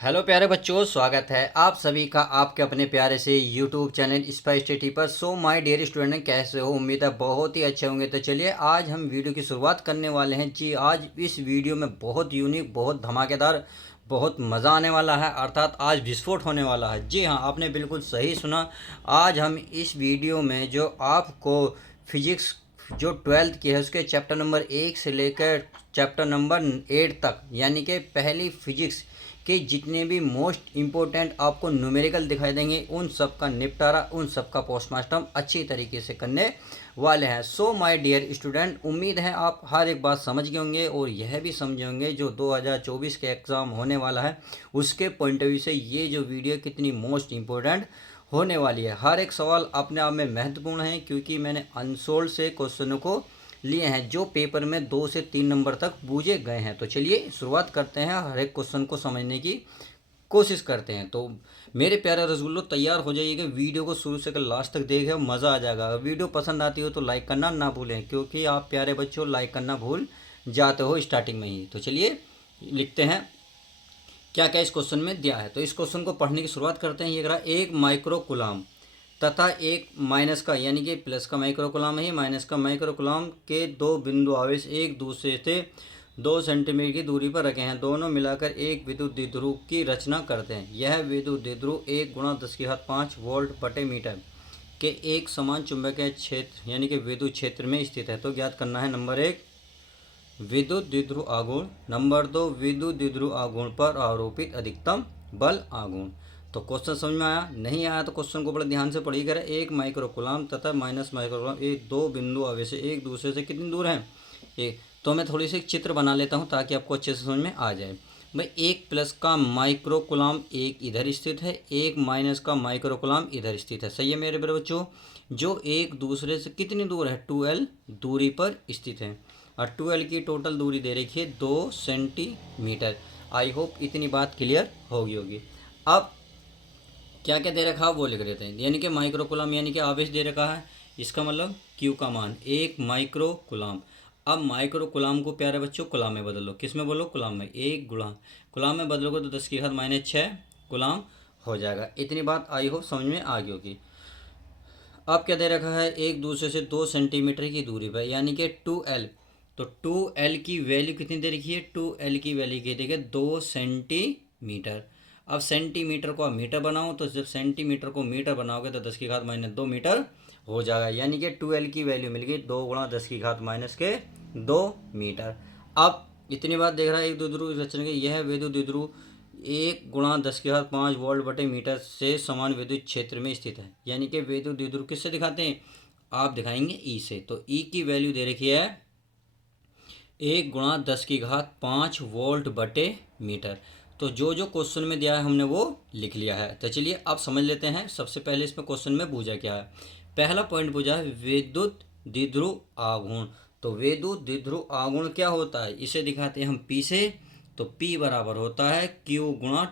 Hello प्यारे बच्चों, स्वागत है आप सभी का आपके अपने प्यारे से यूट्यूब चैनल स्पाइस स्टडी पर। सो माय डियर स्टूडेंट, कैसे हो? उम्मीद है बहुत ही अच्छे होंगे। तो चलिए आज हम वीडियो की शुरुआत करने वाले हैं। जी, आज इस वीडियो में बहुत यूनिक, बहुत धमाकेदार, बहुत मज़ा आने वाला है, अर्थात आज विस्फोट होने वाला है। जी हाँ, आपने बिल्कुल सही सुना। आज हम इस वीडियो में जो आपको फिजिक्स जो 12th की है उसके चैप्टर नंबर 1 से लेकर चैप्टर नंबर 8 तक, यानी कि पहली फिजिक्स के जितने भी मोस्ट इम्पोर्टेंट आपको न्यूमेरिकल दिखाई देंगे, उन सब का निपटारा, उन सब का पोस्टमार्टम अच्छी तरीके से करने वाले हैं। सो माय डियर स्टूडेंट, उम्मीद है आप हर एक बात समझ गए होंगे और यह भी समझे होंगे जो 2024 के एग्ज़ाम होने वाला है उसके पॉइंट ऑफ व्यू से ये जो वीडियो कितनी मोस्ट इम्पोर्टेंट होने वाली है। हर एक सवाल अपने आप में महत्वपूर्ण है, क्योंकि मैंने अनसोल्ड से क्वेश्चनों को लिए हैं जो पेपर में 2 से 3 नंबर तक पूछे गए हैं। तो चलिए शुरुआत करते हैं, हर एक क्वेश्चन को समझने की कोशिश करते हैं। तो मेरे प्यारे रसगुल्लो, तैयार हो जाइएगा, वीडियो को शुरू से लास्ट तक देखें, मज़ा आ जाएगा। अगर वीडियो पसंद आती हो तो लाइक करना ना भूलें, क्योंकि आप प्यारे बच्चों लाइक करना भूल जाते हो स्टार्टिंग में ही। तो चलिए लिखते हैं क्या क्या इस क्वेश्चन में दिया है। तो इस क्वेश्चन को पढ़ने की शुरुआत करते हैं। ये कह रहा एक माइक्रो कुलाम तथा एक माइनस का, यानी कि प्लस का माइक्रो कुलाम है, माइनस का माइक्रो कुलाम के दो बिंदु आवेश एक दूसरे से 2 सेंटीमीटर की दूरी पर रखे हैं। दोनों मिलाकर एक विद्युत द्विध्रुव की रचना करते हैं। यह विद्युत द्विध्रुव 1 × 10⁻⁵ वोल्ट बटे मीटर के एक समान चुंबकीय क्षेत्र, यानी कि विद्युत क्षेत्र में स्थित है। तो ज्ञात करना है नंबर 1 विद्युत द्विध्रुव आघूर्ण, नंबर 2 विद्युत द्विध्रुव आघूर्ण पर आरोपित अधिकतम बल आघूर्ण। तो क्वेश्चन समझ में आया? नहीं आया तो क्वेश्चन को बड़े ध्यान से पढ़िए। करें एक माइक्रो कुलाम तथा माइनस माइक्रो कुलाम एक दो बिंदु आवेश एक दूसरे से कितनी दूर हैं? एक। तो मैं थोड़ी सी चित्र बना लेता हूँ ताकि आपको अच्छे से समझ में आ जाए। भाई एक प्लस का माइक्रो कुलाम एक इधर स्थित है, एक माइनस का माइक्रो कुलाम इधर स्थित है। सही है मेरे बड़े बच्चों? जो एक दूसरे से कितनी दूर है? 2L दूरी पर स्थित है। और 2L की टोटल दूरी दे रखी है 2 सेंटीमीटर। आई होप इतनी बात क्लियर होगी। अब क्या क्या दे रखा है वो लिख देते हैं। यानी कि माइक्रो कुलाम यानी कि आवेश दे रखा है, इसका मतलब क्यू का मान 1 माइक्रो कुलाम। अब माइक्रो कुलाम को प्यारे बच्चों कुलाम में बदल लो। किस में बोलो? कुलाम में। एक गुणा कुलाम में बदलोगे तो 10⁻⁶ कुलाम हो जाएगा। इतनी बात आई होप समझ में आ गई होगी। अब क्या दे रखा है? एक दूसरे से 2 सेंटीमीटर की दूरी पर, यानी कि 2L। तो 2L की वैल्यू कितनी दे रखी है? 2L की वैल्यू की देखिए 2 सेंटीमीटर। अब सेंटीमीटर को आप मीटर बनाओ, तो जब सेंटीमीटर को मीटर बनाओगे तो 10⁻² मीटर हो जाएगा। यानी कि 2L की वैल्यू मिल गई 2 × 10⁻²² मीटर। अब इतनी बात देख रहा है, एक द्विध्रुव रचना की यह विद्युत द्विध्रुव 1 × 10⁵ वोल्ट बटे मीटर से समान विद्युत क्षेत्र में स्थित है। यानी कि विद्युत द्विध्रुव किससे दिखाते हैं? आप दिखाएंगे ई से। तो ई की वैल्यू दे रखी है 1 × 10⁵ वोल्ट बटे मीटर। तो जो जो क्वेश्चन में दिया है हमने वो लिख लिया है। तो चलिए अब समझ लेते हैं। सबसे पहले इसमें क्वेश्चन में पूछा क्या है? पहला पॉइंट पूछा है विद्युत द्विध्रुव आघूर्ण। तो विद्युत द्विध्रुव आघूर्ण क्या होता है? इसे दिखाते हैं हम पी से। तो P बराबर होता है Q ×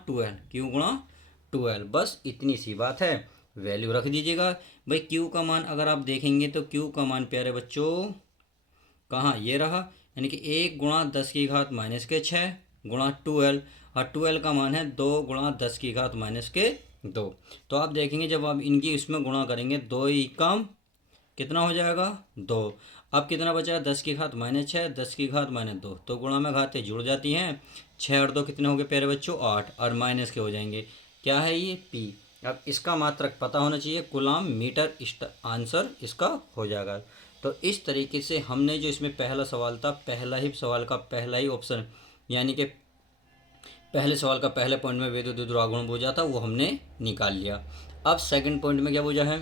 2L। बस इतनी सी बात है, वैल्यू रख दीजिएगा। भाई Q का मान अगर आप देखेंगे तो Q का मान प्यारे बच्चों कहाँ? ये रहा। यानी कि 1 × 10⁻⁶ गुणा 2L, और 2L का मान है 2 × 10⁻²। तो आप देखेंगे जब आप इनकी इसमें गुणा करेंगे, 2 ही कम कितना हो जाएगा? 2। अब कितना बचा? 10⁻⁶, 10⁻²। तो गुणा में घातें जुड़ जाती हैं। 6 और 2 कितने हो गए प्यारे बच्चों? 8, और माइनस के हो जाएंगे। क्या है ये? पी। अब इसका मात्रक पता होना चाहिए, कुलाम मीटर। आंसर इसका हो जाएगा। तो इस तरीके से हमने जो इसमें पहला सवाल था, पहला ही सवाल का पहला ही ऑप्शन, यानी कि पहले सवाल का पहले पॉइंट में विद्युत द्विध्रुव आघूर्ण पूछा था, वो हमने निकाल लिया। अब सेकंड पॉइंट में क्या पूछा है?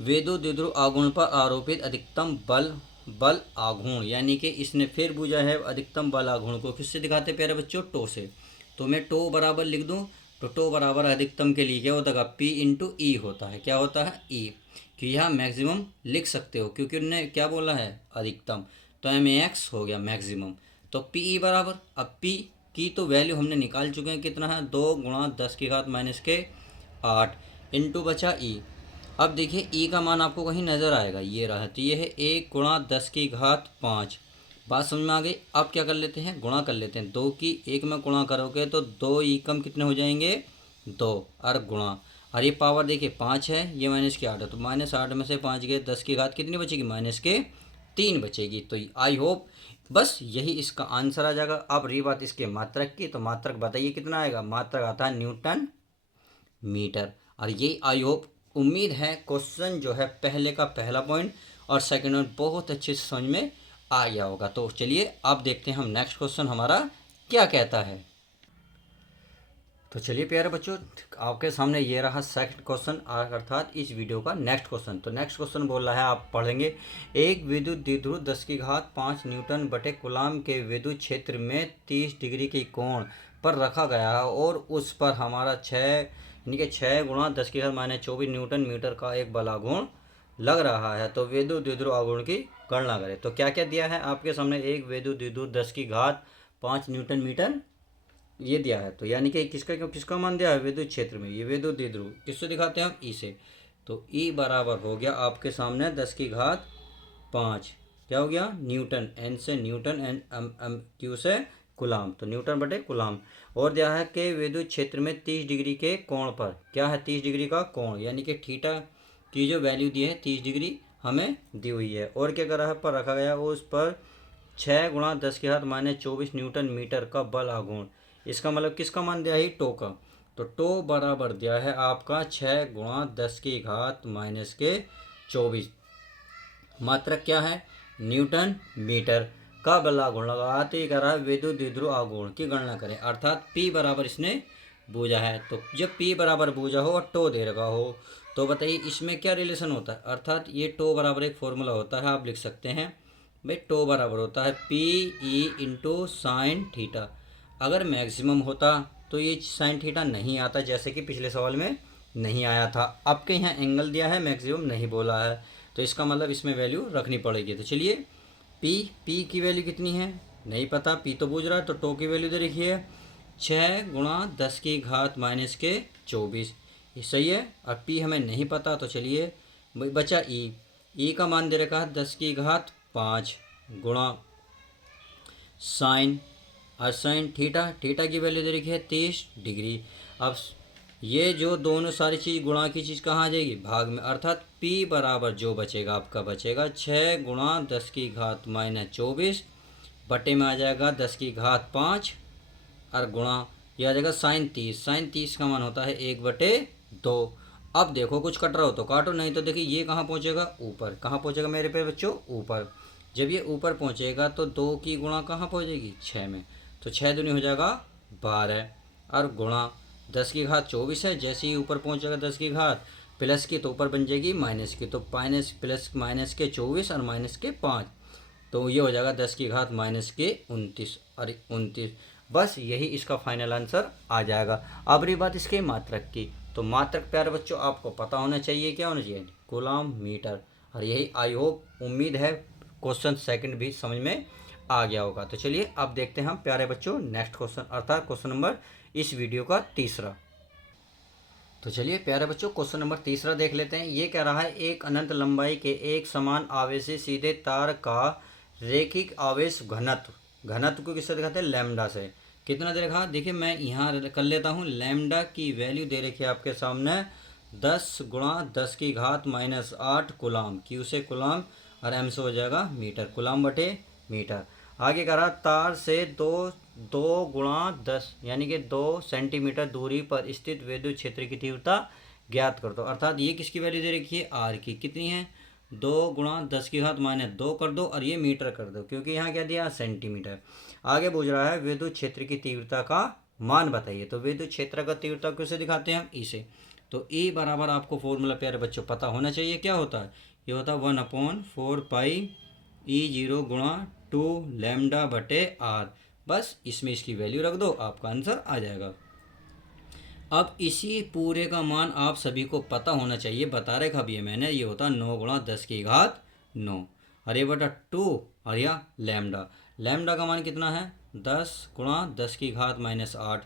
विद्युत द्विध्रुव आघूर्ण पर आरोपित अधिकतम बल आघूर्ण, यानी कि इसने फिर पूछा है अधिकतम बल आघूर्ण को किससे दिखाते प्यारे बच्चों? टो से। तो मैं टो बराबर लिख दूं, तो टो बराबर अधिकतम के लिए क्या होता है? P × E होता है। क्या होता है? E। कि यहाँ मैक्सिमम लिख सकते हो, क्योंकि उन्होंने क्या बोला है? अधिकतम। तो max हो गया मैक्सिमम। तो PE बराबर, अब P की तो वैल्यू हमने निकाल चुके हैं, कितना है? 2 × 10⁻⁸ इंटू बचा E। अब देखिए E का मान आपको कहीं नज़र आएगा, ये रहा। तो ये है 1 × 10⁵ बात समझ में आ गई। अब क्या कर लेते हैं, गुणा कर लेते हैं। 2 की 1 में गुणा करोगे तो 2 एकम कितने हो जाएंगे, 2 और गुणा, और ये पावर देखिए 5 है, ये माइनस के 8 है, तो -8 में से 5 गए, 10 की घात कितनी बचेगी, -3 बचेगी। तो आई होप बस यही इसका आंसर आ जाएगा। अब रही बात इसके मात्रक की, तो मात्रक बताइए कितना आएगा, मात्रक आता है न्यूटन मीटर। और ये आई होप, उम्मीद है क्वेश्चन जो है पहले का पहला पॉइंट और सेकंड पॉइंट बहुत अच्छे से समझ में आ गया होगा। तो चलिए अब देखते हैं हम नेक्स्ट क्वेश्चन हमारा क्या कहता है। तो चलिए प्यारे बच्चों, आपके सामने ये रहा सेकंड क्वेश्चन, अर्थात इस वीडियो का नेक्स्ट क्वेश्चन। तो नेक्स्ट क्वेश्चन बोल रहा है, आप पढ़ेंगे, एक विद्युत द्विध्रुव 10 की घात 5 न्यूटन बटे कूलाम के विद्युत क्षेत्र में 30 डिग्री के कोण पर रखा गया है और उस पर हमारा 6 यानी कि 6 गुणा 10 की घात -24 न्यूटन मीटर का एक बल आघूर्ण लग रहा है, तो विद्युत द्विध्रुव आघूर्ण की गणना करें। तो क्या क्या दिया है आपके सामने, एक विद्युत द्विध्रुव 10 की घात 5 न्यूटन मीटर ये दिया है, तो यानी कि किसका मान दिया है, विद्युत क्षेत्र में, ये विद्युत द्विध्रुव किससे दिखाते हैं हम, ई से। तो ई बराबर हो गया आपके सामने 10 की घात 5, क्या हो गया, न्यूटन, एन से न्यूटन, एन एम क्यू से कूलाम, तो न्यूटन बटे कूलाम। और दिया है कि विद्युत क्षेत्र में 30 डिग्री के कोण पर, क्या है 30 डिग्री का कोण, यानी कि थीटा की जो वैल्यू दी है 30 डिग्री हमें दी हुई है। और क्या करा है, पर रखा गया उस पर 6 गुणा 10 की घात -24 न्यूटन मीटर का बल आघूर्ण। इसका मतलब किसका मान दिया है, टो का। तो टो बराबर दिया है आपका 6 गुणा 10 की घात -24, मात्रक क्या है, न्यूटन मीटर का बल आघूर्ण लगाते ही कह रहा है विद्युत द्विध्रुव आघूर्ण की गणना करें, अर्थात P बराबर इसने बूझा है। तो जब P बराबर बूझा हो और टो दे रखा हो, तो बताइए इसमें क्या रिलेशन होता है, अर्थात ये टो बराबर एक फॉर्मूला होता है, आप लिख सकते हैं भाई, टो बराबर होता है PE इंटू साइन थीटा। अगर मैक्सिमम होता तो ये साइन थीटा नहीं आता, जैसे कि पिछले सवाल में नहीं आया था। आपके यहाँ एंगल दिया है, मैक्सिमम नहीं बोला है, तो इसका मतलब इसमें वैल्यू रखनी पड़ेगी। तो चलिए पी की वैल्यू कितनी है नहीं पता, पी तो बूझ रहा है, तो टो की वैल्यू दे रखी है 6 गुणा 10 की घात -24, ये सही है। और पी हमें नहीं पता, तो चलिए बचा ई का मान दे रखा है 10 की घात 5 गुणा साइन, और साइन थीटा की वैल्यू दे रखी है 30 डिग्री। अब ये जो दोनों सारी चीज़ गुणा की चीज़ कहाँ आ जाएगी, भाग में, अर्थात P बराबर जो बचेगा आपका बचेगा 6 गुणा 10 की घात -24 बटे में आ जाएगा 10 की घात 5 और गुणा यह आ जाएगा साइन 30 का मान होता है 1/2। अब देखो कुछ कट रहा हो तो काटो, नहीं तो देखिए ये कहाँ पहुँचेगा, ऊपर, कहाँ पहुँचेगा मेरे पे बच्चों, ऊपर। जब ये ऊपर पहुँचेगा तो 2 की गुणा कहाँ पहुँचेगी, 6 में, तो 6 दूनी हो जाएगा 12 और गुणा 10 की घात 24 है, जैसे ही ऊपर पहुँचेगा 10 की घात प्लस की तो ऊपर बन जाएगी माइनस की, तो प्लस माइनस के 24 और माइनस के 5, तो ये हो जाएगा 10 की घात -29 और 29। बस यही इसका फाइनल आंसर आ जाएगा। अब रही बात इसके मात्रक की, तो मात्रक प्यारे बच्चों आपको पता होना चाहिए, क्या होना चाहिए, कूलाम मीटर। और यही आई होप, उम्मीद है क्वेश्चन सेकंड भी समझ में आ गया होगा। तो चलिए अब देखते हैं हम प्यारे बच्चों नेक्स्ट क्वेश्चन, अर्थात क्वेश्चन नंबर इस वीडियो का तीसरा। तो चलिए प्यारे बच्चों क्वेश्चन नंबर तीसरा देख लेते हैं। ये कह रहा है, एक अनंत लंबाई के एक समान आवेशी सीधे तार का रेखिक आवेश घनत्व को किससे दिखाते हैं, लैम्डा से। कितना दे रखा, देखिए मैं यहाँ कर लेता हूँ, लैम्डा की वैल्यू दे रखी है आपके सामने 10 गुणा 10 की घात -8 कूलाम, क्यू से कूलाम और एम से हो जाएगा मीटर, कूलाम बटे मीटर। आगे कह रहा, तार से दो गुणा 10 यानी कि 2 सेंटीमीटर दूरी पर स्थित विद्युत क्षेत्र की तीव्रता ज्ञात कर दो, अर्थात ये किसकी वैल्यू दे रखी है, आर की, कितनी है 2 गुणा 10 की घात -2 कर दो और ये मीटर कर दो, क्योंकि यहाँ क्या दिया सेंटीमीटर। आगे पूछ रहा है विद्युत क्षेत्र की तीव्रता का मान बताइए, तो विद्युत क्षेत्र का तीव्रता किससे दिखाते हैं हम, ई से। तो ई बराबर आपको फॉर्मूला प्यारे बच्चों पता होना चाहिए, क्या होता है, ये होता है 1/4 पाई E0 गुणा 2 लैम्डा बटे आर। बस इसमें इसकी वैल्यू रख दो, आपका आंसर आ जाएगा। अब इसी पूरे का मान आप सभी को पता होना चाहिए, बता रखा भी है मैंने, ये होता 9 गुणा 10 की घात 9 और ये बटा 2 और या लैम्डा का मान कितना है 10 गुणा 10 की घात -8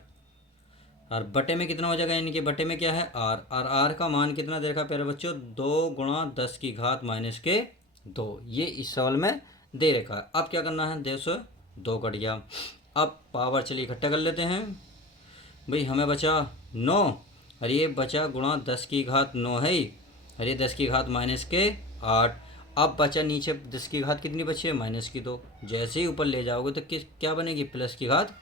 और बटे में कितना हो जाएगा, यानी कि बटे में क्या है आर, और आर का मान कितना दे रखा प्यारे बच्चों 2 गुणा 10 की घात -2। ये इस सवाल में दे रखा है। अब क्या करना है, 2 कट गया। अब पावर चलिए इकट्ठा कर लेते हैं। भाई हमें बचा 9, और ये बचा गुणा 10 की घात 9 है ही, और ये 10 की घात -8। अब बचा नीचे 10 की घात कितनी बची है, -2। जैसे ही ऊपर ले जाओगे तो किस क्या बनेगी, +की घात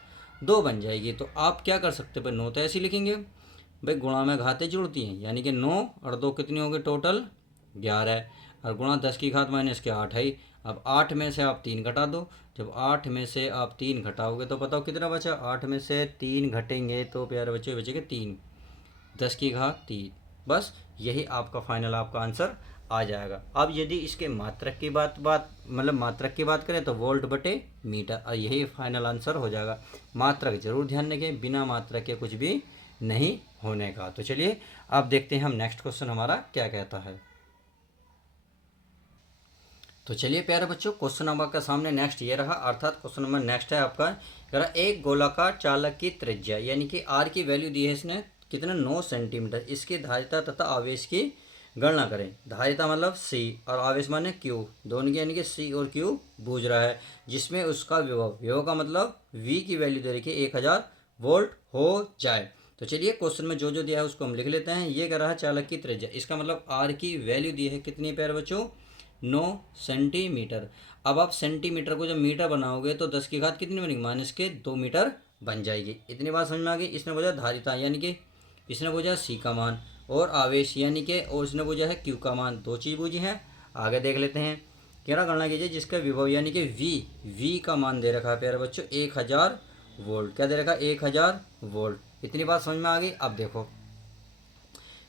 2 बन जाएगी। तो आप क्या कर सकते हैं भाई, 9 तो ऐसे ही लिखेंगे। भाई गुणा में घातें जुड़ती हैं, यानी कि 9 और 2 कितनी होगी, टोटल 11, और गुणा 10 की घात -8 है ही। अब 8 में से आप 3 घटा दो। जब 8 में से आप 3 घटाओगे तो बताओ कितना बचा, 8 में से 3 घटेंगे तो प्यारे बच्चे बचेंगे 3, 10 की घात 3। बस यही आपका फाइनल आपका आंसर आ जाएगा। अब यदि इसके मात्रक की बात मतलब मात्रक की बात करें तो वोल्ट बटे मीटर, और यही फाइनल आंसर हो जाएगा। मात्रक जरूर ध्यान रखें, बिना मात्रक के कुछ भी नहीं होने का। तो चलिए अब देखते हैं हम नेक्स्ट क्वेश्चन हमारा क्या कहता है। तो चलिए प्यारे बच्चों, क्वेश्चन नंबर का सामने नेक्स्ट ये रहा, अर्थात क्वेश्चन नंबर नेक्स्ट है आपका, कह रहा एक गोलाकार चालक की त्रिज्या यानी कि आर की वैल्यू दी है इसने कितना, 9 सेंटीमीटर। इसकी धारिता तथा आवेश की गणना करें। धारिता मतलब सी और आवेश माने क्यू, दोनों की यानी कि सी और क्यू बूझ रहा है, जिसमें उसका विभव का मतलब वी की वैल्यू दे रखी है 1000 वोल्ट हो जाए। तो चलिए क्वेश्चन में जो जो दिया है उसको हम लिख लेते हैं। ये कह रहा है चालक की त्रिज्या, इसका मतलब आर की वैल्यू दी है कितनी प्यारे बच्चों, 9 सेंटीमीटर। अब आप सेंटीमीटर को जब मीटर बनाओगे तो 10 की घात कितनी बनेगी, -2 मीटर बन जाएगी। इतनी बात समझ में आ गई। इसने बोला धारिता यानी कि इसने बोझा सी का मान, और आवेश यानी कि और इसने बोझा है क्यू का मान, दो चीज़ बूझी हैं। आगे देख लेते हैं, क्या गणना कीजिए जिसका विभव यानी कि वी का मान दे रखा है प्यारे बच्चों 1000 वोल्ट। क्या दे रखा है, 1000 वोल्ट। इतनी बात समझ में आ गई। अब देखो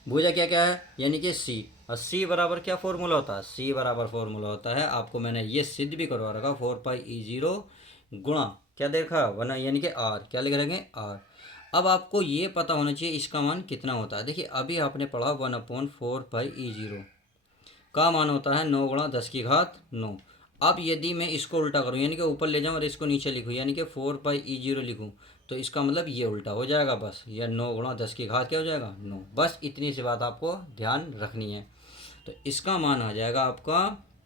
भुजा क्या क्या है, यानी कि सी, और सी बराबर क्या फॉर्मूला होता है, सी बराबर फॉर्मूला होता है, आपको मैंने ये सिद्ध भी करवा रखा, 4πe0 गुणा क्या दे रखा 1 यानी कि आर, क्या लिख रखेंगे आर। अब आपको ये पता होना चाहिए इसका मान कितना होता है। देखिए अभी आपने पढ़ा 1/4πe0 का मान होता है 9 गुणा 10 की घात 9। अब यदि मैं इसको उल्टा करूँ यानी कि ऊपर ले जाऊँ और इसको नीचे लिखूँ यानी कि 4πe0 लिखूँ, तो इसका मतलब ये उल्टा हो जाएगा बस, या 9 गुणा 10 की घात क्या हो जाएगा 9। बस इतनी सी बात आपको ध्यान रखनी है। तो इसका मान आ जाएगा आपका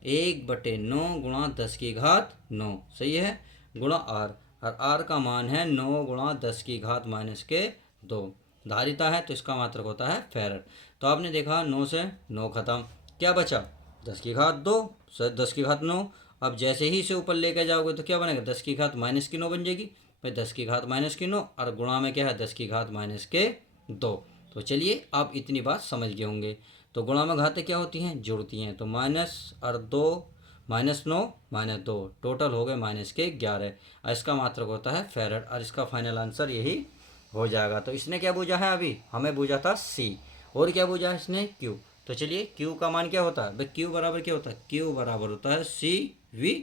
1/9 गुणा 10 की घात 9, सही है, गुणा आर, और आर का मान है 9 गुणा 10 की घात -2। धारिता है तो इसका मात्रक होता है फैरड। तो आपने देखा 9 से 9 खत्म, क्या बचा 10 की घात 2, 10 की घात 9। अब जैसे ही इसे ऊपर लेकर जाओगे तो क्या बनेगा, 10 की घात -9 बन जाएगी। भाई 10 की घात -9 और गुणा में क्या है 10 की घात-2। तो चलिए आप इतनी बात समझ गए होंगे। तो गुणा में घातें क्या होती हैं, जुड़ती हैं। तो माइनस और 2, -9 -2 टोटल हो गए -11, और इसका मात्रक होता है फैरड, और इसका फाइनल आंसर यही हो जाएगा। तो इसने क्या बूझा है, अभी हमें बूझा था सी, और क्या बूझा है इसने क्यू। तो चलिए क्यू का मान क्या होता है भाई, क्यू बराबर क्या होता है, क्यू बराबर होता है सी वी।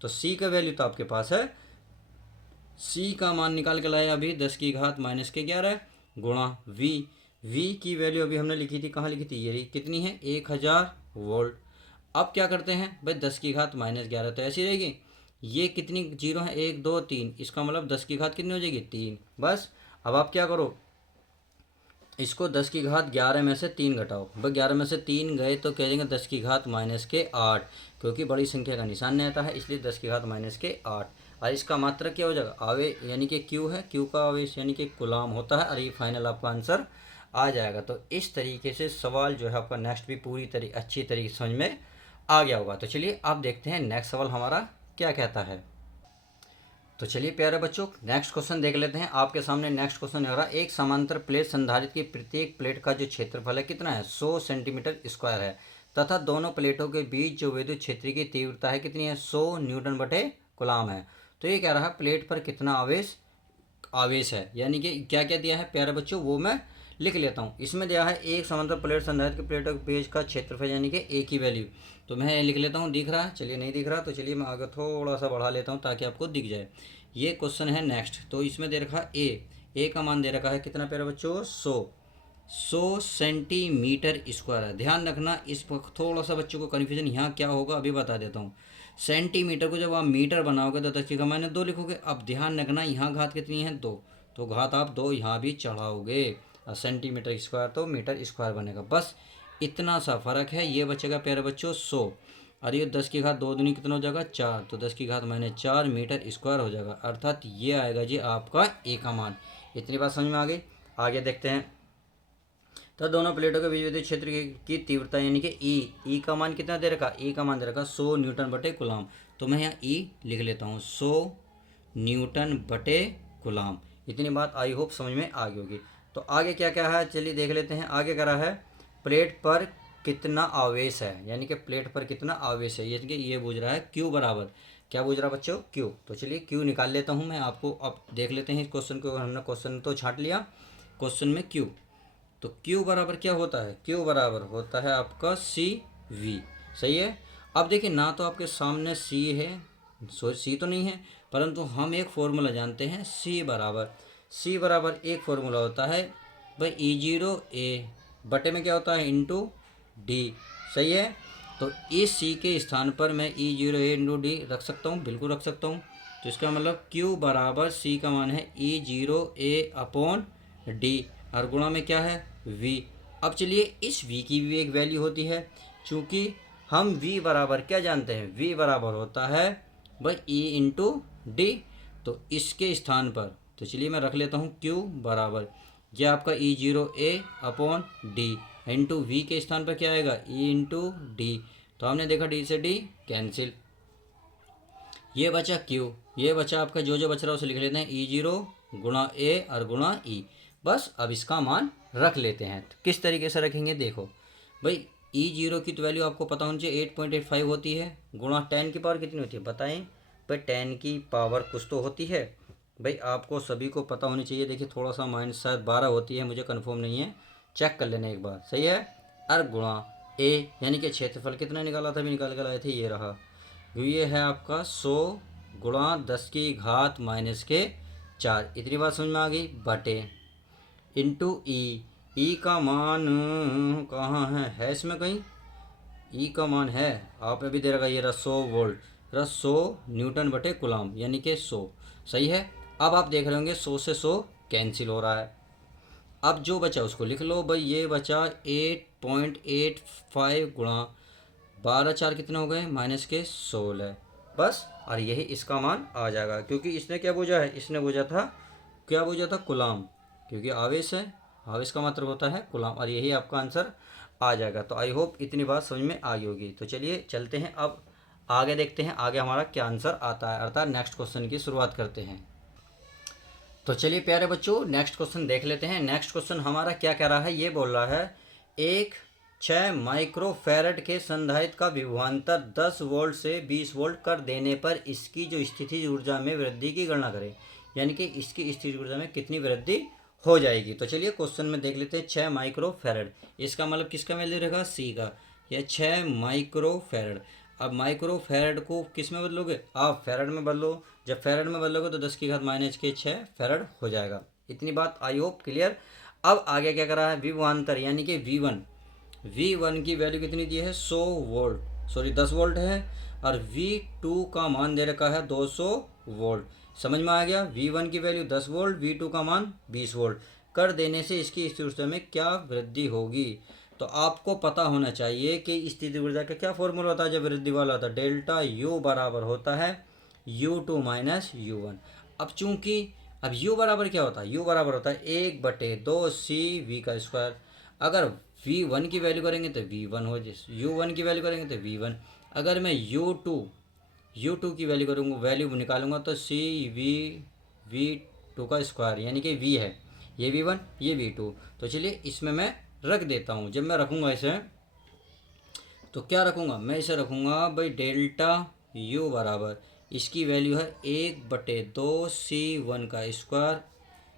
तो सी का वैल्यू तो आपके पास है, सी का मान निकाल के लाया अभी 10 की घात-11 गुणा वी की वैल्यू अभी हमने लिखी थी, कहाँ लिखी थी, ये कितनी है 1000 वोल्ट। अब क्या करते हैं भाई 10 की घात-11 तो ऐसी रहेगी, ये कितनी जीरो है 1 2 3, इसका मतलब 10 की घात कितनी हो जाएगी 3। बस अब आप क्या करो, इसको 10 की घात 11 में से 3 घटाओ। भाई 11 में से 3 गए तो कह देंगे 10 की घात-8, क्योंकि बड़ी संख्या का निशान नहीं आता है, इसलिए 10 की घात-8। और इसका मात्रक क्या हो जाएगा, आवेश यानी कि क्यू है, क्यू का आवेश यानी कि गुलाम होता है, और ये फाइनल आपका आंसर आ जाएगा। तो इस तरीके से सवाल जो है आपका नेक्स्ट भी पूरी अच्छी तरीके से समझ में आ गया होगा। तो चलिए आप देखते हैं नेक्स्ट सवाल हमारा क्या कहता है। तो चलिए प्यारे बच्चों नेक्स्ट क्वेश्चन देख लेते हैं। आपके सामने नेक्स्ट क्वेश्चन है, एक समांतर प्लेट संधारित्र की प्रत्येक प्लेट का जो क्षेत्रफल है कितना है, 100 सेंटीमीटर स्क्वायर है, तथा दोनों प्लेटों के बीच जो विद्युत क्षेत्र की तीव्रता है कितनी है, 100 न्यूटन बटे कूलाम है। तो ये कह रहा है प्लेट पर कितना आवेश है, यानी कि क्या क्या दिया है प्यारे बच्चों वो मैं लिख लेता हूँ। इसमें दिया है एक समांतर प्लेट संधारित्र की प्लेटों के बीच का क्षेत्रफल यानी कि एक ही वैल्यू, तो मैं लिख लेता हूँ। दिख रहा है, चलिए नहीं दिख रहा तो चलिए मैं आगे थोड़ा सा बढ़ा लेता हूँ ताकि आपको दिख जाए। ये क्वेश्चन है नेक्स्ट। तो इसमें दे रखा ए का मान दे रखा है कितना प्यारे बच्चों, 100 सेंटीमीटर स्क्वायर है। ध्यान रखना इस वक्त थोड़ा सा बच्चों को कन्फ्यूजन यहाँ क्या होगा अभी बता देता हूँ। सेंटीमीटर को जब आप मीटर बनाओगे तो 10 की घात-2 लिखोगे। अब ध्यान रखना यहाँ घात कितनी है 2, तो घात आप 2 यहाँ भी चढ़ाओगे, और सेंटीमीटर स्क्वायर तो मीटर स्क्वायर बनेगा। बस इतना सा फर्क है, ये बचेगा प्यारे बच्चों 100। और ये 10 की घात 2 दूनी कितना हो जाएगा 4, तो 10 की घात -4 मीटर स्क्वायर हो जाएगा, अर्थात ये आएगा जी आपका ए का मान। इतनी बात समझ में आ गई। आगे देखते हैं। तो दोनों प्लेटों के बीच विद्युत क्षेत्र की तीव्रता यानी कि ई का मान कितना दे रखा, ई का मान दे रखा 100 न्यूटन बटे कुलाम। तो मैं यहाँ ई लिख लेता हूँ 100 न्यूटन बटे कुलाम। इतनी बात आई होप समझ में आ गई होगी। तो आगे क्या क्या है चलिए देख लेते हैं। आगे करा है प्लेट पर कितना आवेश है, यानी कि प्लेट पर कितना आवेश है, यानी कि ये पूछ रहा है क्यू बराबर, क्या पूछ रहा है बच्चों, क्यू। तो चलिए क्यू निकाल लेता हूँ मैं आपको। अब देख लेते हैं इस क्वेश्चन को। हमने क्वेश्चन तो छांट लिया, क्वेश्चन में क्यू। तो क्यू बराबर क्या होता है, क्यू बराबर होता है आपका सी वी। सही है। अब देखिए ना तो आपके सामने सी है, सी तो नहीं है, परंतु हम एक फॉर्मूला जानते हैं सी बराबर एक फॉर्मूला होता है भाई E0A बटे में क्या होता है इंटू डी। सही है। तो इस सी के स्थान पर मैं E0A इंटू डी रख सकता हूँ, बिल्कुल रख सकता हूँ। तो इसका मतलब Q बराबर सी का मान है E0A अपॉन डी और गुणा में क्या है V। अब चलिए इस V की भी एक वैल्यू होती है, चूँकि हम V बराबर क्या जानते हैं, V बराबर होता है भाई E इंटू डी। तो इसके स्थान पर तो चलिए मैं रख लेता हूँ Q बराबर यह आपका E0A upon D into we के स्थान पर क्या आएगा E इंटू डी। तो हमने देखा डी से डी कैंसिल, ये बचा Q, ये बचा आपका जो बच रहा है उसे लिख लेते हैं E0 गुणा A और गुणा E। बस अब इसका मान रख लेते हैं। तो किस तरीके से रखेंगे देखो भाई, E0 की तो वैल्यू आपको पता होनी चाहिए 8.85 होती है, गुणा 10 की पावर कितनी होती है बताएं भाई, 10 की पावर कुछ तो होती है भाई, आपको सभी को पता होनी चाहिए। देखिए थोड़ा सा माइनस शायद 12 होती है, मुझे कंफर्म नहीं है, चेक कर लेना एक बार। सही है। और गुणा ए यानी कि क्षेत्रफल कितना निकाला था, भी निकाल कर आए थे, ये रहा। ये है आपका 100 गुणा 10 की घात -4। इतनी बात समझ में आ गई। बटे इंटू ई का मान कहाँ है इसमें कहीं, ई का मान है आपने भी दे रखा, ये रहा 100 वोल्ट, रहा 100 न्यूटन बटे कुलाम यानी कि 100। सही है। अब आप देख रहे होंगे 100 से 100 कैंसिल हो रहा है। अब जो बचा उसको लिख लो भाई, ये बचा 8.85 गुणा 12 4 कितने हो गए -16। बस और यही इसका मान आ जाएगा, क्योंकि इसने क्या बोझा है, इसने बोझा था क्या बोझा था कुलाम, क्योंकि आवेश है, आवेश का मतलब होता है कुलाम, और यही आपका आंसर आ जाएगा। तो आई होप इतनी बात समझ में आ गई होगी। तो चलिए चलते हैं अब आगे, देखते हैं आगे हमारा क्या आंसर आता है, अर्थात नेक्स्ट क्वेश्चन की शुरुआत करते हैं। तो चलिए प्यारे बच्चों नेक्स्ट क्वेश्चन देख लेते हैं। नेक्स्ट क्वेश्चन हमारा क्या कह रहा है, ये बोल रहा है एक 6 माइक्रोफैरड के संधारित्र का विभवांतर 10 वोल्ट से 20 वोल्ट कर देने पर इसकी जो स्थितिज ऊर्जा में वृद्धि की गणना करें, यानी कि इसकी स्थितिज ऊर्जा में कितनी वृद्धि हो जाएगी। तो चलिए क्वेश्चन में देख लेते हैं 6 माइक्रोफैरड, इसका मतलब किसका वैल्यू रहेगा सी का, या 6 माइक्रोफैरड। अब माइक्रोफैरड को किस में बदलोगे, आप फैरड में बदलो, जब फैरड में बदलोगे तो 10 की घात -6 फैरड हो जाएगा। इतनी बात आई होप क्लियर। अब आगे क्या कर रहा है, विभवांतर यानी कि V1 की वैल्यू कितनी दी है 100 वोल्ट, सॉरी 10 वोल्ट है, और V2 का मान दे रखा है 200 वोल्ट। समझ में आ गया। V1 की वैल्यू 10 वोल्ट, V2 का मान 20 वोल्ट कर देने से इसकी स्थिति ऊर्जा में क्या वृद्धि होगी। तो आपको पता होना चाहिए कि स्थिति ऊर्जा का क्या फॉर्मूला होता है जब वृद्धि वाला होता है, डेल्टा U बराबर होता है U2 माइनस U1। अब चूंकि अब U बराबर क्या होता है, U बराबर होता है 1/2 CV का स्क्वायर। अगर V1 की वैल्यू करेंगे तो V1 हो जाए, U1 की वैल्यू करेंगे तो V1। अगर मैं U2 की वैल्यू करूँगा, वैल्यू निकालूंगा तो V2 का स्क्वायर यानी कि V है, ये V1 ये V2। तो चलिए इसमें मैं रख देता हूँ। जब मैं रखूँगा इसे तो क्या रखूँगा, मैं इसे रखूँगा भाई डेल्टा U बराबर, इसकी वैल्यू है 1/2 C1 का स्क्वायर,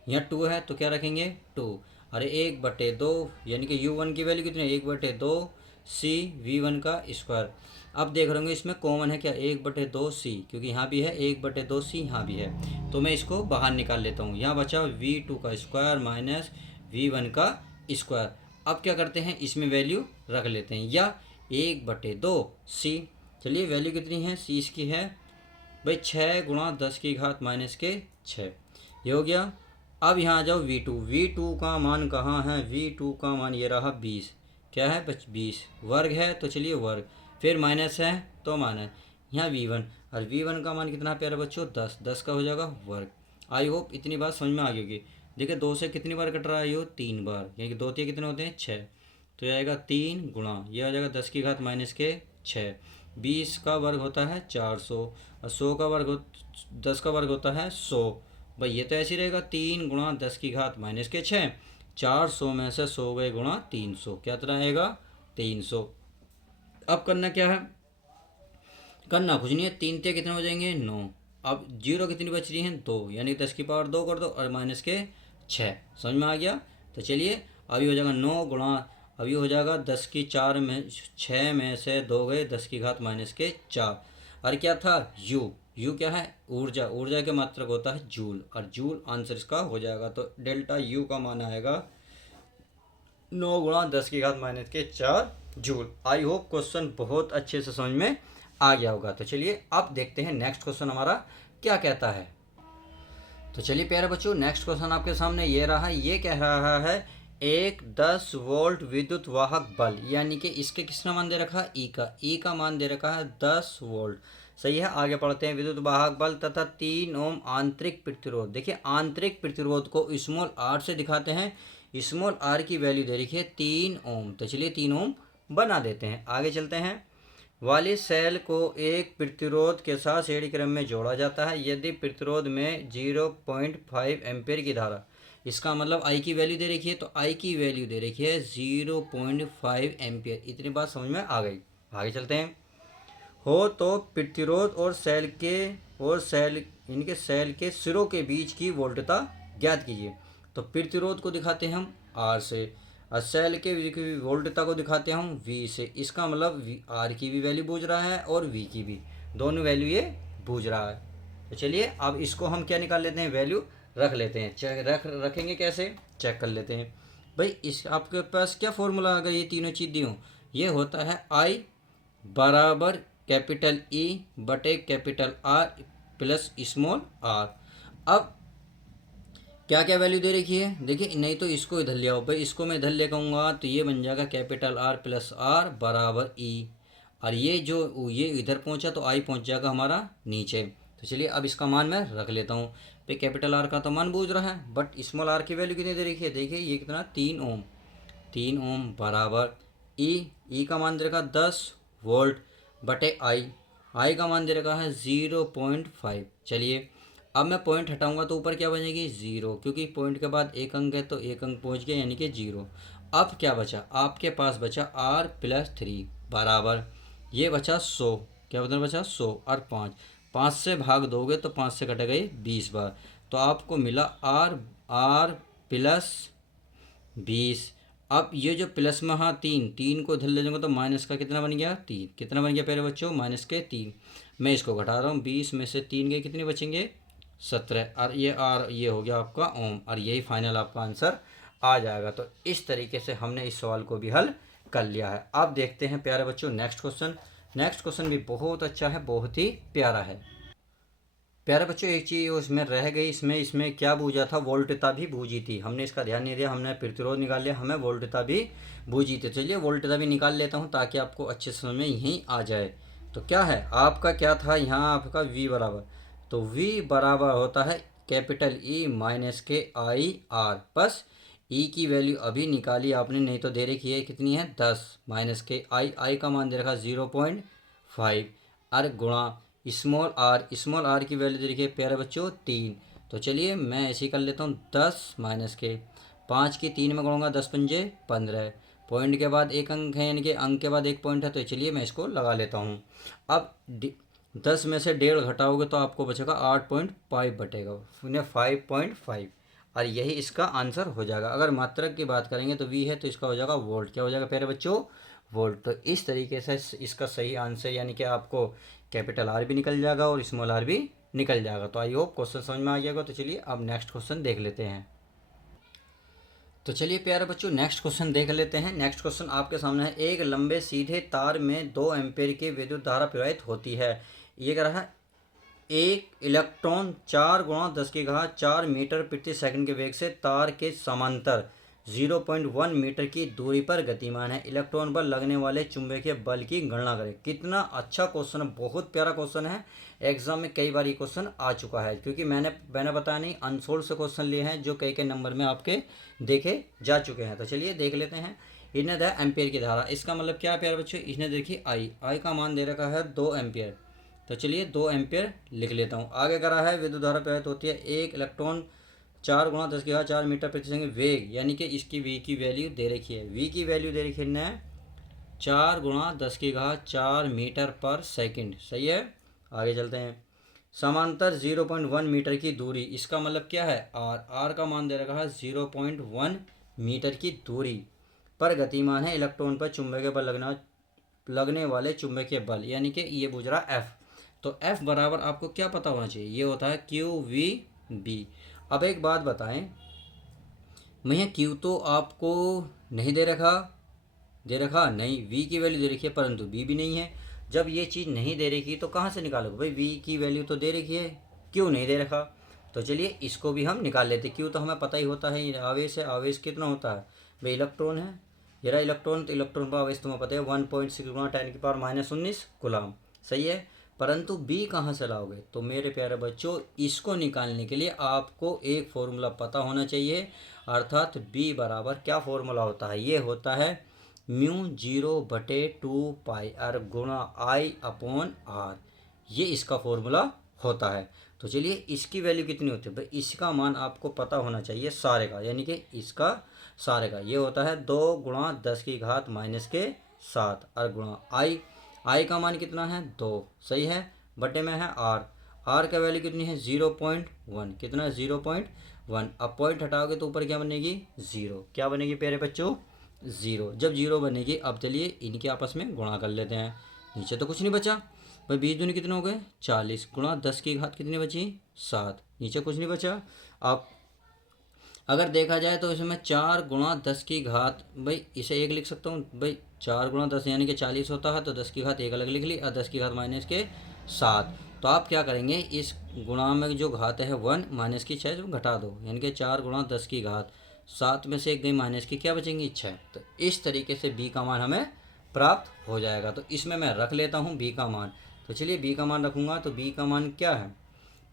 यहाँ 2 है तो क्या रखेंगे 2, अरे 1/2 यानी कि U1 की वैल्यू कितनी है 1/2 CV1 का स्क्वायर। अब देख रहे होंगे इसमें कॉमन है क्या 1/2 C, क्योंकि यहाँ भी है 1/2 C, यहाँ भी है, तो मैं इसको बाहर निकाल लेता हूँ। यहाँ बचा V2 का स्क्वायर माइनस V1 का स्क्वायर। अब क्या करते हैं, इसमें वैल्यू रख लेते हैं, या 1/2 C। चलिए वैल्यू कितनी है C इसकी है भाई 6 गुणा 10 की घात -6, ये हो गया। अब यहाँ आ जाओ V2 का मान कहाँ है, V2 का मान ये रहा 20, क्या है 20 वर्ग है, तो चलिए वर्ग फिर माइनस है तो माइनस, यहाँ V1, और V1 का मान कितना प्यारे बच्चों 10, 10 का हो जाएगा वर्ग। आई होप इतनी बात समझ में आ गई होगी। देखिए 2 से कितनी बार कट रहा है ये 3 बार, यानी कि 2 3 कितने होते हैं 6, तो ये आएगा 3 गुणा, ये आ जाएगा 10 की घात माइनस के 6। 20 का वर्ग होता है 400, और 100 का वर्ग 10 का वर्ग होता है 100। भाई ये तो ऐसे ही रहेगा, 3 गुणा 10 की घात माइनस के 6, 400 में से 100 गए गुणा 300, क्या तरह आएगा 300। अब करना क्या है, करना कुछ नहीं है, 3 ते कितने हो जाएंगे 9, अब जीरो कितनी बच रही हैं 2, यानी 10 की पावर 2 कर दो और माइनस के 6, समझ में आ गया। तो चलिए अभी हो जाएगा 9 गुणा, अभी हो जाएगा 10 की 4 में 6 में से 2 गए 10 की घात माइनस के 4, और क्या था यू क्या है ऊर्जा, ऊर्जा के मात्रक होता है जूल, और जूल आंसर इसका हो जाएगा। तो डेल्टा यू का मान आएगा 9 गुणा 10 की घात माइनस के 4 जूल। आई होप क्वेश्चन बहुत अच्छे से समझ में आ गया होगा। तो चलिए अब देखते हैं नेक्स्ट क्वेश्चन हमारा क्या कहता है। तो चलिए प्यारे बच्चों, नेक्स्ट क्वेश्चन आपके सामने ये रहा, ये कह रहा है एक 10 वोल्ट विद्युत वाहक बल्ब, यानी कि इसके किसका मान दे रखा है ई का मान दे रखा है 10 वोल्ट। सही है, आगे पढ़ते हैं। विद्युत वाहक बल्ब तथा 3 ओम आंतरिक प्रतिरोध, देखिए आंतरिक प्रतिरोध को स्मॉल आर से दिखाते हैं, स्मॉल आर की वैल्यू दे रखी है 3 ओम, तो चलिए 3 ओम बना देते हैं। आगे चलते हैं। वाली सेल को एक प्रतिरोध के साथ श्रेणी क्रम में जोड़ा जाता है यदि प्रतिरोध में 0.5 एम्पेयर की धारा, इसका मतलब आई की वैल्यू दे रखी है, तो आई की वैल्यू दे रखी है 0.5 एम्पियर। इतनी बात समझ में आ गई। आगे चलते हैं। हो तो प्रतिरोध और सेल इनके सेल के सिरों के बीच की वोल्टता ज्ञात कीजिए। तो प्रतिरोध को दिखाते हैं हम आर से, और सेल के वोल्टता को दिखाते हैं हम वी से। इसका मतलब आर की भी वैल्यू बूझ रहा है और वी की भी, दोनों वैल्यू ये बूझ रहा है। तो चलिए अब इसको हम क्या निकाल लेते हैं, वैल्यू रख लेते हैं। रखेंगे कैसे, चेक कर लेते हैं। भाई इस आपके पास क्या फॉर्मूला अगर ये तीनों चीज़ दी हो, ये होता है आई बराबर कैपिटल ई बटे capital R plus small R. अब क्या क्या वैल्यू दे रखी है, देखिए नहीं तो इसको इधर ले आओ, भाई इसको मैं इधर ले कहूँगा तो ये बन जाएगा कैपिटल आर प्लस आर बराबर ई, और ये जो ये इधर पहुँचा तो आई पहुँच जाएगा हमारा नीचे। तो चलिए अब इसका मान मैं रख लेता हूँ। भाई कैपिटल आर का तो मान बूझ रहा है, बट स्मॉल आर की वैल्यू कितनी दे रखी है, देखिए ये कितना 3 ओम, 3 ओम बराबर ई का मान दे रखा 10 वोल्ट बटे आई का मान दे रखा है 0.5। चलिए अब मैं पॉइंट हटाऊंगा तो ऊपर क्या बनेगी 0, क्योंकि पॉइंट के बाद एक अंक है तो एक अंक पहुंच गया यानी कि 0। अब क्या बचा, आपके पास बचा r प्लस 3 बराबर, ये बचा 100, क्या बदल बचा 100 और 5, 5 से भाग दोगे तो 5 से कटे गए 20 बार, तो आपको मिला r प्लस 20। अब ये जो प्लस में हाँ 3 को इधर ले जाऊंगा तो माइनस का कितना बन गया 3, कितना बन गया प्यारे बच्चों माइनस के 3। मैं इसको घटा रहा हूँ, 20 में से 3 गए कितने बचेंगे 17, और ये हो गया आपका ओम, और यही फाइनल आपका आंसर आ जाएगा। तो इस तरीके से हमने इस सवाल को भी हल कर लिया है। अब देखते हैं प्यारे बच्चों नेक्स्ट क्वेश्चन। नेक्स्ट क्वेश्चन भी बहुत अच्छा है, बहुत ही प्यारा है। प्यारे बच्चों एक चीज़ उसमें रह गई, इसमें क्या बूझा था, वोल्टता भी बूझी थी, हमने इसका ध्यान नहीं दिया, हमने प्रतिरोध निकाल लिया, हमें वोल्टता भी बूझी थी। चलिए वोल्टता भी निकाल लेता हूँ ताकि आपको अच्छे समझ में यहीं आ जाए। तो क्या है आपका, क्या था यहाँ आपका V बराबर, तो V बराबर होता है कैपिटल E माइनस के आई आर, बस E की वैल्यू अभी निकाली आपने, नहीं तो दे रखी है कितनी है 10 माइनस के आई का मान दे रखा 0.5 और गुणा स्मॉल आर की वैल्यू दे रखी है प्यारे बच्चों 3। तो चलिए मैं ऐसे ही कर लेता हूँ 10 माइनस के 5 की 3 में गुणूंगा 10 पंजे 15, पॉइंट के बाद एक अंक है यानी कि अंक के बाद एक पॉइंट है, तो चलिए मैं इसको लगा लेता हूँ। अब 10 में से 1.5 घटाओगे तो आपको बचेगा 8.5 बटेगा 5.5, और यही इसका आंसर हो जाएगा। अगर मात्रक की बात करेंगे तो V है तो इसका हो जाएगा वोल्ट, क्या हो जाएगा प्यारे बच्चों वोल्ट। तो इस तरीके से इसका सही आंसर यानी कि आपको कैपिटल आर भी निकल जाएगा और स्मॉल आर भी निकल जाएगा। तो आई होप क्वेश्चन समझ में आ गया। तो चलिए अब नेक्स्ट क्वेश्चन देख लेते हैं। तो चलिए प्यारे बच्चों नेक्स्ट क्वेश्चन देख लेते हैं। नेक्स्ट क्वेश्चन आपके सामने है, एक लंबे सीधे तार में 2 एम्पेयर की विद्युत धारा प्रवाहित होती है। ये कह रहा है एक इलेक्ट्रॉन 4 × 10⁴ मीटर प्रति सेकंड के वेग से तार के समांतर 0.1 मीटर की दूरी पर गतिमान है। इलेक्ट्रॉन पर लगने वाले चुंबकीय बल की गणना करें। कितना अच्छा क्वेश्चन है, बहुत प्यारा क्वेश्चन है। एग्जाम में कई बार ये क्वेश्चन आ चुका है, क्योंकि मैंने बताया नहीं, अनसोल्ड से क्वेश्चन लिए हैं जो कई नंबर में आपके देखे जा चुके हैं। तो चलिए देख लेते हैं। इसने दिया एम्पियर की धारा, इसका मतलब क्या है प्यारे बच्चों, इसने देखिए आई का मान दे रखा है 2 एम्पियर। तो चलिए 2 एम्पियर लिख लेता हूँ। आगे करा है विद्युत धारा प्रवाहित होती है, एक इलेक्ट्रॉन 4 × 10⁻⁴ मीटर प्रति सेकंड वेग, यानी कि इसकी वी की वैल्यू दे रखी है। वी की वैल्यू दे रखी है 4 × 10⁻⁴ मीटर पर सेकंड। सही है, आगे चलते हैं। समांतर 0.1 मीटर की दूरी, इसका मतलब क्या है, आर का मान दे रखा है 0.1 मीटर की दूरी पर गतिमान है इलेक्ट्रॉन पर चुंबकीय बल लगने वाले चुंबकीय बल, यानी कि ये पूछ रहा एफ। तो एफ बराबर आपको क्या पता होना चाहिए, ये होता है क्यू वी बी। अब एक बात बताएं, भैया क्यू तो आपको नहीं दे रखा नहीं, वी की वैल्यू दे रखी है परंतु बी भी नहीं है। जब ये चीज़ नहीं दे रखी तो कहाँ से निकालोगे भाई, वी की वैल्यू तो दे रखी है, क्यों नहीं दे रखा। तो चलिए इसको भी हम निकाल लेते। क्यों तो हमें पता ही होता है, आवेश है, आवेश कितना होता है भाई, इलेक्ट्रॉन है, ये रहा इलेक्ट्रॉन, तो इलेक्ट्रॉन का आवेश तुम्हें पता है 1.6 × 10⁻⁻19 कूलम। सही है, परंतु बी कहाँ से लाओगे, तो मेरे प्यारे बच्चों इसको निकालने के लिए आपको एक फॉर्मूला पता होना चाहिए, अर्थात बी बराबर क्या फॉर्मूला होता है, ये होता है μ0/2πr गुणा I/r, ये इसका फॉर्मूला होता है। तो चलिए इसकी वैल्यू कितनी होती है भाई, इसका मान आपको पता होना चाहिए सारे का, यानी कि इसका सारे का ये होता है 2 × 10⁻⁻7 और गुणा आई का मान कितना है 2, सही है, बटे में है आर का वैल्यू कितनी है 0.1, कितना है 0.1। अब पॉइंट हटाओगे तो ऊपर क्या बनेगी 0, क्या बनेगी प्यारे बच्चों 0। जब 0 बनेगी, अब चलिए इनके आपस में गुणा कर लेते हैं। नीचे तो कुछ नहीं बचा भाई, 20 दूनी कितने हो गए 40, गुणा 10 कितनी बची 7, नीचे कुछ नहीं बचा। अब अगर देखा जाए तो इसमें 4 × 10 भाई इसे 1 लिख सकता हूँ भाई, 4 × 10 यानी कि 40 होता है, तो 10 1 अलग लिख ली और 10 -7। तो आप क्या करेंगे, इस गुणा में जो घात है 1 -6 जो घटा दो, यानी कि 4 × 10⁻7 में से 1 गई माइनस की, क्या बचेंगी 6। तो इस तरीके से बी का मान हमें प्राप्त हो जाएगा। तो इसमें मैं रख लेता हूँ बी का मान। तो चलिए बी का मान रखूँगा, तो बी का मान क्या है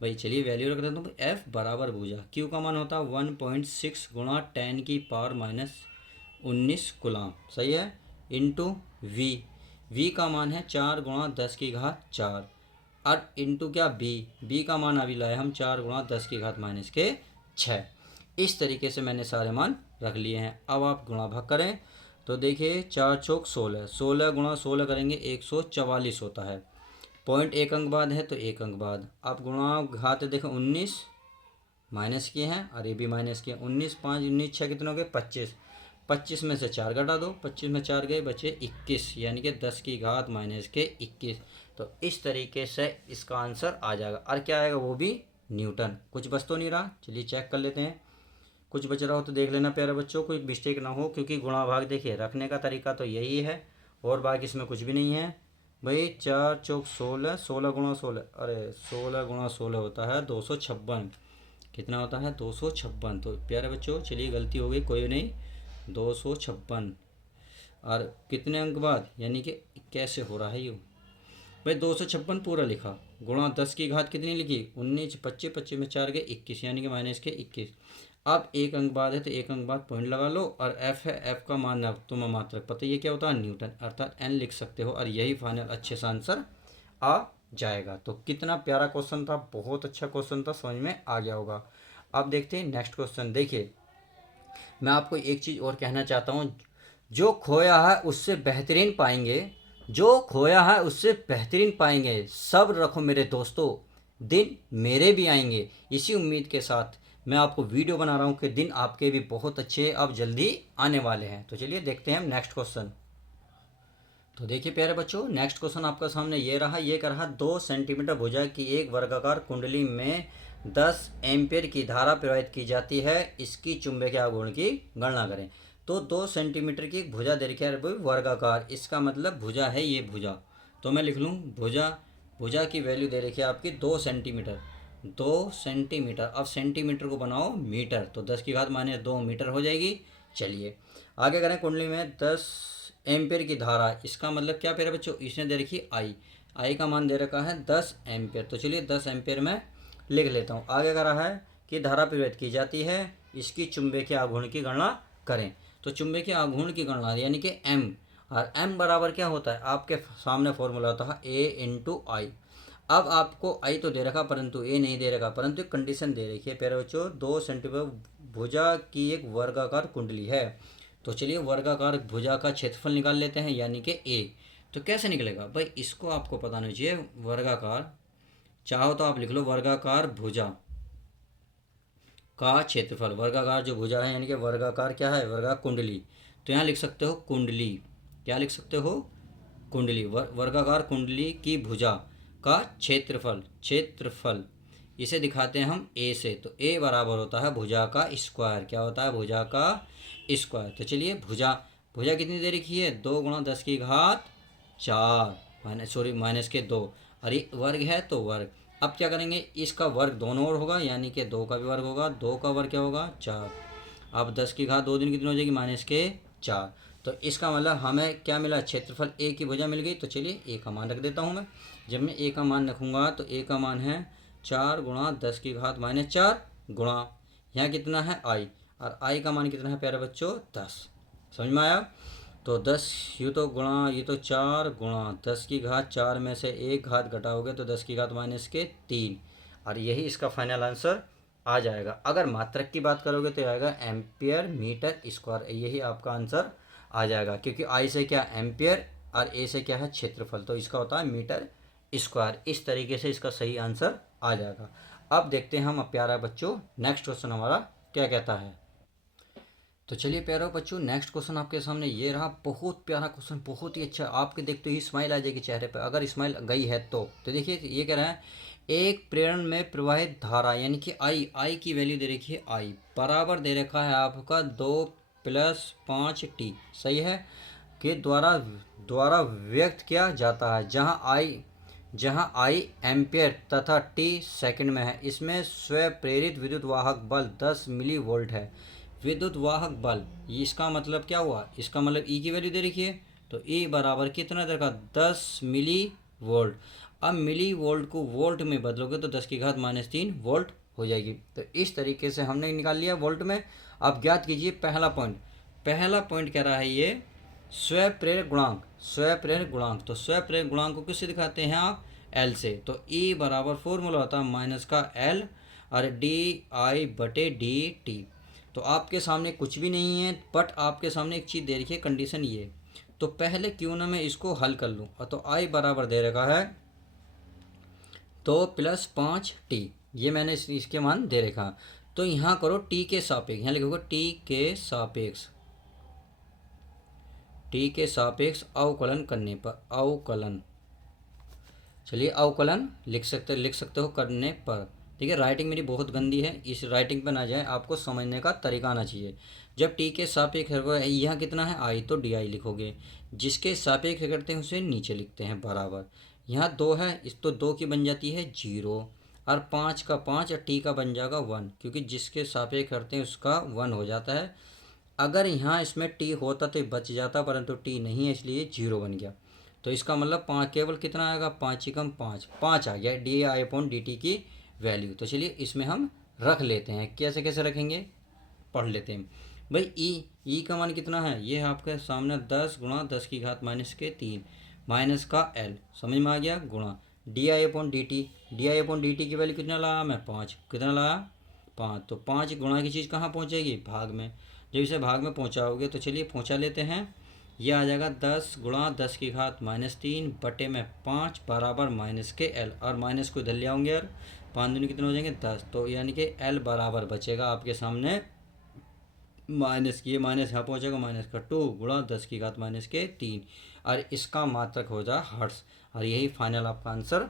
भाई, चलिए वैल्यू रख देता हूँ। एफ बराबर भुजा, क्यू का मान होता है 1.6 × 10⁻⁻19 कूलम, सही है, इंटू वी का मान है 4 × 10⁻4 और इंटू क्या बी का मान अभी लाए हम 4 × 10⁻⁻6। इस तरीके से मैंने सारे मान रख लिए हैं। अब आप गुणा भाग करें तो देखिए 4 चौक 16, 16 × 16 करेंगे 144 होता है। पॉइंट 1 अंक बाद है तो 1 अंक बाद। आप गुणा घात देखो 19 माइनस किए हैं और ये भी माइनस किए, 19 5 19 6 कितने हो गए 25, 25 में से 4 घटा दो, 25 में 4 गए बचे 21, यानी कि 10⁻⁻21। तो इस तरीके से इसका आंसर आ जाएगा। और क्या आएगा वो भी न्यूटन। कुछ बच तो नहीं रहा, चलिए चेक कर लेते हैं, कुछ बच रहा हो तो देख लेना प्यारे बच्चों, कोई मिस्टेक ना हो, क्योंकि गुणा भाग देखिए रखने का तरीका तो यही है और बाकी इसमें कुछ भी नहीं है भाई। 4 चौक 16, 16 × 16, अरे 16 × 16 होता है 256, कितना होता है 256। तो प्यारे बच्चों चलिए गलती हो गई, कोई नहीं, 256 और कितने अंक बाद, यानी कि कैसे हो रहा है ये भाई, 256 पूरा लिखा, गुणा 10⁻⁻ कितनी लिखी 19, 25 25 में 4 गए 21, यानी कि -21। अब 1 अंक बाद है तो 1 अंक बाद पॉइंट लगा लो, और एफ है, एफ का मान तुम्हें मात्रक पता है, ये क्या होता है न्यूटन, अर्थात एन लिख सकते हो, और यही फाइनल अच्छे से आंसर आ जाएगा। तो कितना प्यारा क्वेश्चन था, बहुत अच्छा क्वेश्चन था, समझ में आ गया होगा। अब देखते हैं नेक्स्ट क्वेश्चन। देखिए मैं आपको एक चीज़ और कहना चाहता हूँ, जो खोया है उससे बेहतरीन पाएंगे, जो खोया है उससे बेहतरीन पाएंगे, सब्र रखो मेरे दोस्तों, दिन मेरे भी आएंगे। इसी उम्मीद के साथ मैं आपको वीडियो बना रहा हूँ कि दिन आपके भी बहुत अच्छे अब जल्दी आने वाले हैं। तो चलिए देखते हैं हम नेक्स्ट क्वेश्चन। तो देखिए प्यारे बच्चों, नेक्स्ट क्वेश्चन आपका सामने ये रहा, ये कर रहा 2 सेंटीमीटर भुजा की एक वर्गाकार कुंडली में 10 एम्पियर की धारा प्रवाहित की जाती है, इसकी चुंबकीय आघूर्ण की गणना करें। तो 2 सेंटीमीटर की एक भुजा दे रखी है वर्गाकार, इसका मतलब भुजा है ये भुजा, तो मैं लिख लूँ भुजा की वैल्यू दे रखी है आपकी 2 सेंटीमीटर, 2 सेंटीमीटर। अब सेंटीमीटर को बनाओ मीटर, तो 10⁻2 मीटर हो जाएगी। चलिए आगे करें। कुंडली में 10 एम्पियर की धारा, इसका मतलब क्या प्यारे बच्चों, इसने दे रखी आई का मान दे रखा है 10 एम्पियर। तो चलिए 10 एम्पियर में लिख लेता हूँ। आगे कह रहा है कि धारा प्रवाहित की जाती है, इसकी चुंबकीय आघूर्ण की गणना करें। तो चुंबकीय आघूर्ण की गणना यानी कि एम, और एम बराबर क्या होता है, आपके सामने फॉर्मूला होता है ए इंटू आई। अब आपको आई तो दे रखा परंतु ए नहीं दे रखा, परंतु एक कंडीशन दे रखी है प्यारे बच्चों, 2 सेंटीमीटर भुजा की एक वर्गाकार कुंडली है। तो चलिए वर्गाकार भुजा का क्षेत्रफल निकाल लेते हैं यानी कि ए। तो कैसे निकलेगा भाई, इसको आपको पता नहीं चाहिए। वर्गाकार, चाहो तो आप लिख लो वर्गाकार भुजा का क्षेत्रफल। वर्गाकार जो भुजा है यानी कि वर्गाकार क्या है, वर्गाकार कुंडली। तो यहाँ लिख सकते हो कुंडली, क्या लिख सकते हो, कुंडली। वर्गाकार कुंडली की भुजा का क्षेत्रफल इसे दिखाते हैं हम ए से। तो ए बराबर होता है भुजा का स्क्वायर। क्या होता है, भुजा का स्क्वायर। तो चलिए भुजा कितनी दे रखी है, 2 गुणा 10 की घात 4 माइनस के 2, अरे वर्ग है तो वर्ग। अब क्या करेंगे, इसका वर्ग दोनों ओर होगा यानी कि 2 का भी वर्ग होगा, 2 का वर्ग क्या होगा 4। अब 10 की घात 2 दिन कितनी हो जाएगी, माइनस के 4। तो इसका मतलब हमें क्या मिला, क्षेत्रफल ए की भुजा मिल गई। तो चलिए ए का मान रख देता हूँ मैं। जब मैं ए का मान रखूँगा तो ए का मान है 4 गुणा 10 की घात माइनस 4 गुणा, यहाँ कितना है आई, और आई का मान कितना है प्यारे बच्चों 10। समझ में आया। तो 10 ये तो गुणा, ये तो 4 गुणा 10 की घात 4 में से एक घात घटाओगे तो 10 की घात माइनस के 3, और यही इसका फाइनल आंसर आ जाएगा। अगर मात्रक की बात करोगे तो आएगा एम्पियर मीटर स्क्वायर, यही आपका आंसर आ जाएगा। क्योंकि आई से क्या एम्पियर और ए से क्या है क्षेत्रफल, तो इसका होता है मीटर स्क्वायर। इस तरीके से इसका सही आंसर आ जाएगा। अब देखते हैं हम प्यारा बच्चों नेक्स्ट क्वेश्चन हमारा क्या कहता है। तो चलिए प्यारे बच्चों नेक्स्ट क्वेश्चन आपके सामने ये रहा। बहुत प्यारा क्वेश्चन, बहुत ही अच्छा। आपके देखते ही स्माइल आ जाएगी चेहरे पर, अगर स्माइल गई है तो देखिए ये कह रहा है, एक प्रेरण में प्रवाहित धारा यानी कि आई की वैल्यू दे रखी है, आई बराबर दे रखा है आपका 2 + 5 टी, सही है, के द्वारा व्यक्त किया जाता है, जहां आई एम्पियर तथा टी सेकंड में है। इसमें स्वप्रेरित विद्युत वाहक बल 10 मिली वोल्ट है। विद्युत वाहक बल, इसका मतलब क्या हुआ, इसका मतलब ई की वैल्यू दे रखी है। तो ई बराबर कितना दे रखा, 10 मिली वोल्ट। अब मिली वोल्ट को वोल्ट में बदलोगे तो 10 की घात -3 वोल्ट हो जाएगी। तो इस तरीके से हमने निकाल लिया वोल्ट में। अब ज्ञात कीजिए पहला पॉइंट कह रहा है ये स्वप्रेरक गुणांक। तो स्वप्रेरक गुणांक को किससे दिखाते हैं आप, एल से। तो ई बराबर फॉर्मूला होता है माइनस का एल और DI/dt। तो आपके सामने कुछ भी नहीं है, बट आपके सामने एक चीज़ दे रखी है, कंडीशन ये। तो पहले क्यों ना मैं इसको हल कर लूँ। तो आई बराबर दे रखा है 2 + 5 टी, ये मैंने इसके मान दे रखा। तो यहाँ करो टी के सापेक्ष, यहाँ लिखोगे टी के सापेक्ष अवकलन करने पर, अवकलन, चलिए अवकलन लिख सकते हो करने पर। ठीक है, राइटिंग मेरी बहुत गंदी है, इस राइटिंग पर ना जाए, आपको समझने का तरीका आना चाहिए। जब टी के सापेक्ष यहाँ कितना है आई, तो DI लिखोगे, जिसके सापेक्ष करते हैं उसे नीचे लिखते हैं बराबर। यहाँ 2 है, इस तो 2 की बन जाती है 0, और 5 का 5 और टी का बन जाएगा 1, क्योंकि जिसके सापेक्ष करते हैं उसका 1 हो जाता है। अगर यहाँ इसमें टी होता तो बच जाता, परंतु टी नहीं है इसलिए 0 बन गया। तो इसका मतलब 5 केवल कितना आएगा, 5 × 5 आ गया DI/dt की वैल्यू। तो चलिए इसमें हम रख लेते हैं, कैसे रखेंगे पढ़ लेते हैं भाई। ई का मान कितना है, ये है आपके सामने 10 गुणा 10 की घात -3 माइनस का एल, समझ में आ गया, गुणा DI/dt की वैल्यू कितना लाया मैं 5, कितना लाया 5। तो 5 गुणा की चीज़ कहाँ पहुँचेगी, भाग में। जब इसे भाग में पहुँचाओगे तो चलिए पहुँचा लेते हैं। ये आ जाएगा 10 गुणा 10 की घात -3 बटे में 5 बराबर माइनस के एल, और माइनस को इधर ले आऊँगे यार, 5 दूनी कितने हो जाएंगे 10। तो यानी कि एल बराबर बचेगा आपके सामने माइनस, ये माइनस यहाँ पहुँचेगा माइनस का 2 गुणा 10 की घात -3, और इसका मात्रक हो जाए हर्ट्ज, और यही फाइनल आपका आंसर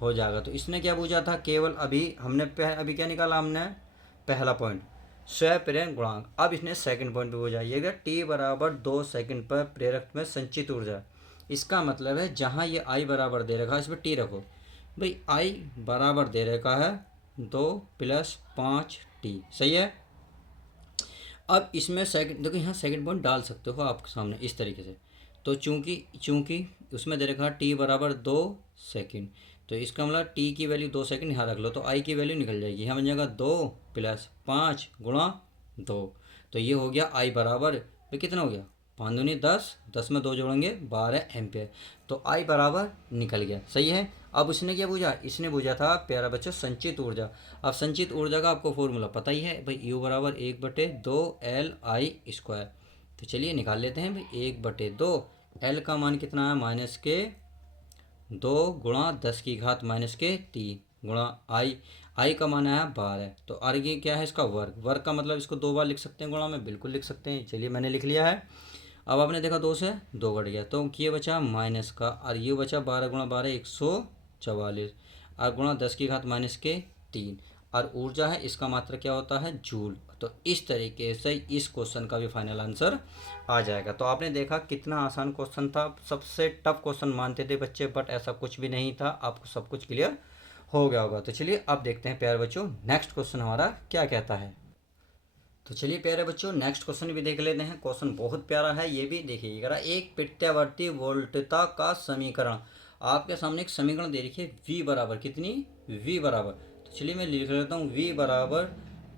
हो जाएगा। तो इसने क्या पूछा था, केवल अभी अभी क्या निकाला हमने, पहला पॉइंट स्वप्रेरण गुणांक। अब इसने सेकंड पॉइंट पे हो जाइएगा, टी बराबर 2 सेकंड पर प्रेरक में संचित ऊर्जा। इसका मतलब है जहाँ ये आई बराबर दे रखा है इसमें टी रखो भाई, आई बराबर दे रखा है 2 + 5 टी, सही है। अब इसमें सेकंड देखो, यहाँ सेकंड पॉइंट डाल सकते हो आपके सामने इस तरीके से। तो चूंकि चूंकि उसमें दे रखा टी बराबर 2 सेकंड, तो इसका मतलब टी की वैल्यू 2 सेकंड यहाँ रख लो, तो आई की वैल्यू निकल जाएगी। यहाँ बन जाएगा 2 + 5 × 2। तो ये हो गया आई बराबर भाई कितना हो गया, 5 दूनी 10, 10 में 2 जोड़ेंगे 12 एम्पियर। तो आई बराबर निकल गया। सही है। अब उसने क्या पूछा, इसने पूछा था प्यारा बच्चों संचित ऊर्जा। अब संचित ऊर्जा का आपको फॉर्मूला पता ही है भाई, यू बराबर 1/2 LI²। तो चलिए निकाल लेते हैं भाई, 1/2। एल का मान कितना है, -2 × 10⁻³ गुणा आई का मान है 12। तो आगे क्या है इसका वर्ग, वर्ग का मतलब इसको 2 बार लिख सकते हैं गुणा में, बिल्कुल लिख सकते हैं। चलिए मैंने लिख लिया है। अब आपने देखा 2 से 2 कट गया, तो ये बचा माइनस का, और ये बचा 12 × 12 144, और गुणा 10⁻³ और ऊर्जा है इसका मात्रा क्या होता है, जूल। तो इस तरीके से इस क्वेश्चन का भी फाइनल आंसर आ जाएगा। तो आपने देखा कितना आसान क्वेश्चन था, सबसे टफ क्वेश्चन मानते थे बच्चे, बट ऐसा कुछ भी नहीं था, आपको सब कुछ क्लियर हो गया होगा। तो चलिए अब देखते हैं प्यारे बच्चों नेक्स्ट क्वेश्चन हमारा क्या कहता है। तो चलिए प्यारे बच्चों नेक्स्ट क्वेश्चन भी देख लेते हैं। क्वेश्चन बहुत प्यारा है, ये भी देखिएगा। एक प्रत्यावर्ती वोल्टता का समीकरण, आपके सामने एक समीकरण दे रखी है, v बराबर कितनी, v बराबर, तो चलिए मैं लिख लेता हूँ, v बराबर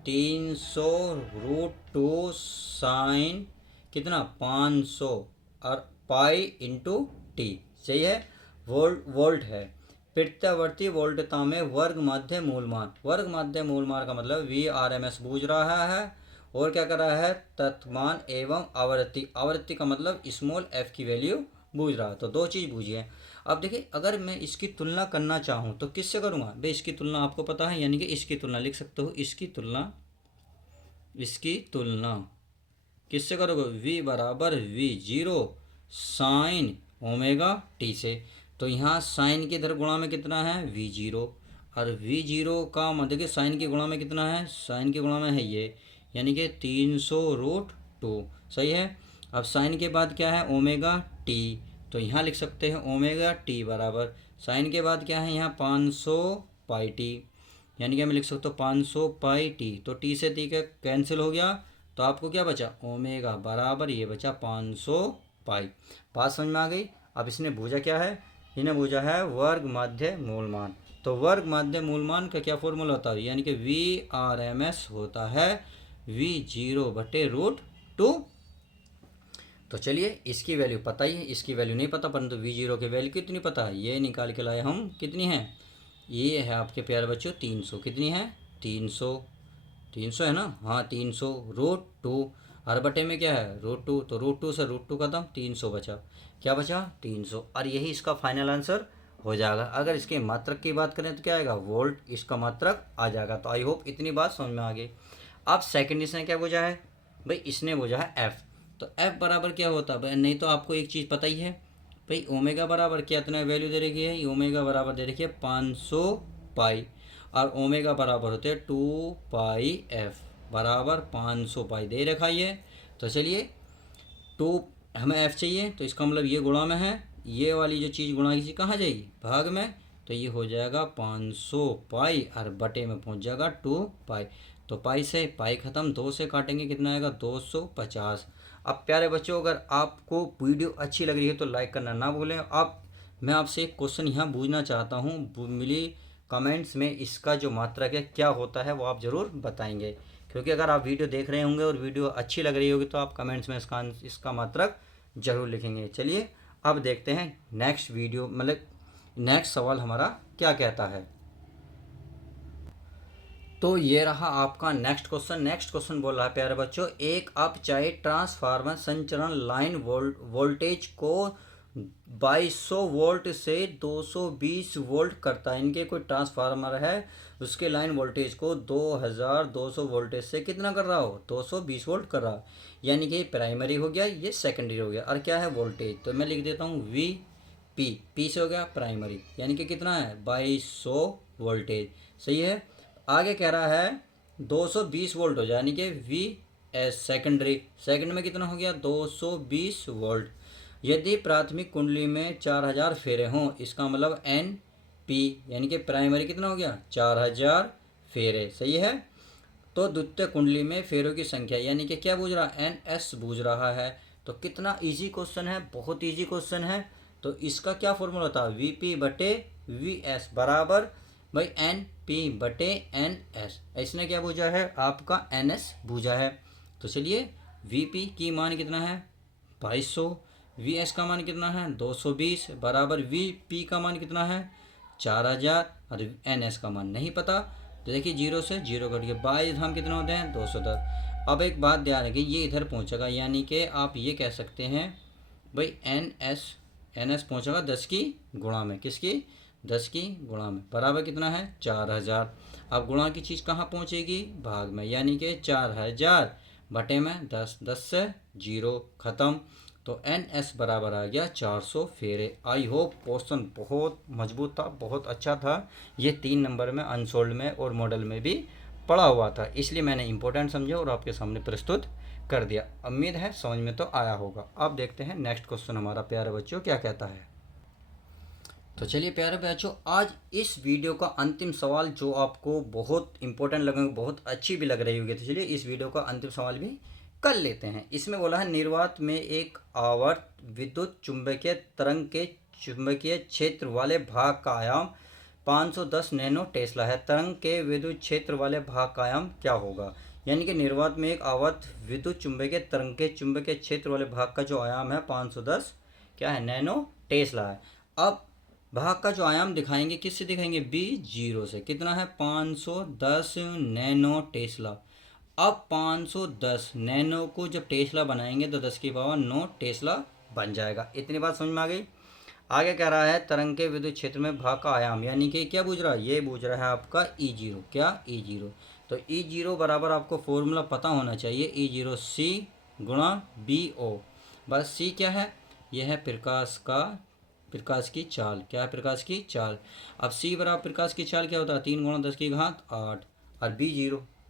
300√2 साइन कितना 500 और पाई इंटू टी। सही है। वोल्ट है। प्रत्यावर्ती वोल्टता में वर्ग माध्य मूलमान, वर्ग माध्य मूलमान का मतलब VRMS बूझ रहा है, और क्या कर रहा है, तत्मान एवं आवृत्ति, आवृत्ति का मतलब स्मॉल f की वैल्यू बूझ रहा है। तो दो चीज़ बूझी है। अब देखिए अगर मैं इसकी तुलना करना चाहूँ तो किससे करूँगा भाई, इसकी तुलना आपको पता है, यानी कि इसकी तुलना लिख सकते हो, इसकी तुलना किससे करोगे, v बराबर V0 साइन ओमेगा टी से। तो यहाँ साइन के इधर गुणा में कितना है V0, और V0 का मतलब कि साइन के गुणा में कितना है, साइन के गुणा में है ये, यानी कि 300√2। सही है। अब साइन के बाद क्या है ओमेगा टी, तो यहाँ लिख सकते हैं ओमेगा टी बराबर साइन के बाद क्या है यहाँ 500 पाई टी, यानी कि मैं लिख सकता हूँ 500 पाई टी। तो टी से टी का कैंसिल हो गया, तो आपको क्या बचा ओमेगा बराबर ये बचा 500 पाई। बात समझ में आ गई। अब इसने बूझा क्या है, इन्हें बूझा है वर्ग माध्य मूलमान। तो वर्ग माध्य मूलमान का क्या फॉर्मूला होता है, यानी कि VRMS होता है V0/√2। तो चलिए इसकी वैल्यू पता ही है, इसकी वैल्यू नहीं पता, परंतु V0 की वैल्यू कितनी पता है, ये निकाल के लाए हम। कितनी है, ये है आपके प्यारे बच्चों 300। कितनी है 300 है ना, हाँ 300√2, हर बटे में क्या है √2, तो √2 से √2 खत्म, 300 बचा, क्या बचा 300, और यही इसका फाइनल आंसर हो जाएगा। अगर इसके मात्रक की बात करें तो क्या आएगा, वोल्ट इसका मात्रक आ जाएगा। तो आई होप इतनी बात समझ में आ गई। अब सेकंड इसने क्या बोझा है भाई, इसने बोझा है एफ। तो एफ बराबर क्या होता है भाई, नहीं तो आपको एक चीज़ पता ही है भाई, ओमेगा बराबर क्या इतना वैल्यू दे रखी है, ओमेगा बराबर दे रखी है 500 पाई, और ओमेगा बराबर होते हैं 2 पाई एफ बराबर 500 पाई दे रखा है। तो चलिए 2 हमें एफ चाहिए, तो इसका मतलब ये गुणा में है, ये वाली जो चीज़ गुणा की कहाँ जाएगी भाग में, तो ये हो जाएगा 500 पाई और बटे में पहुंच जाएगा 2 पाई। तो पाई से पाई ख़त्म, 2 से काटेंगे कितना आएगा 250। अब प्यारे बच्चों अगर आपको वीडियो अच्छी लग रही है तो लाइक करना ना भूलें। अब मैं आपसे एक क्वेश्चन यहाँ पूछना चाहता हूँ, मिली कमेंट्स में इसका जो मात्रक है क्या होता है वो आप ज़रूर बताएंगे, क्योंकि अगर आप वीडियो देख रहे होंगे और वीडियो अच्छी लग रही होगी तो आप कमेंट्स में इसका मात्रक ज़रूर लिखेंगे। चलिए अब देखते हैं नेक्स्ट वीडियो, मतलब नेक्स्ट सवाल हमारा क्या कहता है। तो ये रहा आपका नेक्स्ट क्वेश्चन। नेक्स्ट क्वेश्चन बोल रहा है प्यारे बच्चों, एक अपचायी ट्रांसफार्मर संचरण लाइन वोल्टेज को 2200 वोल्ट से 220 वोल्ट करता है। इनके कोई ट्रांसफार्मर है, उसके लाइन वोल्टेज को 2200 वोल्टेज से कितना कर रहा हो 220 वोल्ट कर रहा है, यानी कि प्राइमरी हो गया, ये सेकेंडरी हो गया, और क्या है वोल्टेज, तो मैं लिख देता हूँ पी से हो गया प्राइमरी, यानी कि कितना है 2200 वोल्टेज। सही है। आगे कह रहा है 220 वोल्ट हो जाए, यानी कि वी एस सेकेंडरी, सेकंड में कितना हो गया 220 वोल्ट। यदि प्राथमिक कुंडली में 4000 फेरे हों, इसका मतलब NP, यानी कि प्राइमरी कितना हो गया 4000 फेरे। सही है। तो द्वितीय कुंडली में फेरों की संख्या, यानी कि क्या पूछ रहा है, NS पूछ रहा है। तो कितना इजी क्वेश्चन है, बहुत इजी क्वेश्चन है। तो इसका क्या फॉर्मूला था, VP बटे VS बराबर भाई NP बटे NS। इसने क्या पूछा है, आपका NS पूछा है। तो चलिए VP की मान कितना है 2200, VS का मान कितना है 220 बराबर VP का मान कितना है 4000 और NS का मान नहीं पता। तो देखिए 0 से 0 कट के 22 हम कितने होते हैं 210। अब एक बात ध्यान रखिए, ये इधर पहुंचेगा, यानी कि आप ये कह सकते हैं भाई NS पहुंचेगा 10 की गुणा में, किसकी 10 की गुणा में, बराबर कितना है 4000। अब गुणा की चीज़ कहाँ पहुंचेगी, भाग में, यानी कि 4000 बटे में 10, 10 से 0 ख़त्म। तो NS बराबर आ गया 400 फेरे। आई होप क्वेश्चन बहुत मजबूत था, बहुत अच्छा था। ये 3 नंबर में अनसोल्ड में और मॉडल में भी पड़ा हुआ था, इसलिए मैंने इंपॉर्टेंट समझा और आपके सामने प्रस्तुत कर दिया। उम्मीद है समझ में तो आया होगा। अब देखते हैं नेक्स्ट क्वेश्चन हमारा प्यारे बच्चों क्या कहता है। तो चलिए प्यारे बच्चों, आज इस वीडियो का अंतिम सवाल जो आपको बहुत इंपॉर्टेंट लगेगा, बहुत अच्छी भी लग रही होगी, तो चलिए इस वीडियो का अंतिम सवाल भी कर लेते हैं। इसमें बोला है निर्वात में एक आवर्त विद्युत चुंबकीय तरंग के चुंबकीय क्षेत्र वाले भाग का आयाम 510 नैनो टेस्ला है। तरंग के विद्युत क्षेत्र वाले भाग का आयाम क्या होगा। यानी कि निर्वात में एक आवर्त विद्युत चुंबकीय तरंग के चुंबकीय क्षेत्र वाले भाग का जो आयाम है 510 क्या है नैनो टेस्ला है। अब भाग का जो आयाम दिखाएंगे किससे दिखाएंगे, B0 से। कितना है 510 नैनो टेस्ला। अब 510 नैनो को जब टेस्ला बनाएंगे तो 10 की पावर 9 टेस्ला बन जाएगा। इतनी बात समझ में आ गई। आगे कह रहा है तरंग के विद्युत क्षेत्र में भाग का आयाम, यानी कि क्या पूछ रहा है, ये पूछ रहा है आपका E0। क्या E0, तो E0 बराबर आपको फॉर्मूला पता होना चाहिए, E0 C गुणा BO। बस C क्या है, यह है प्रकाश की चाल। क्या है, प्रकाश की चाल। अब C बराबर प्रकाश की चाल क्या होता है, 3 गुणा 10 की घात 8। और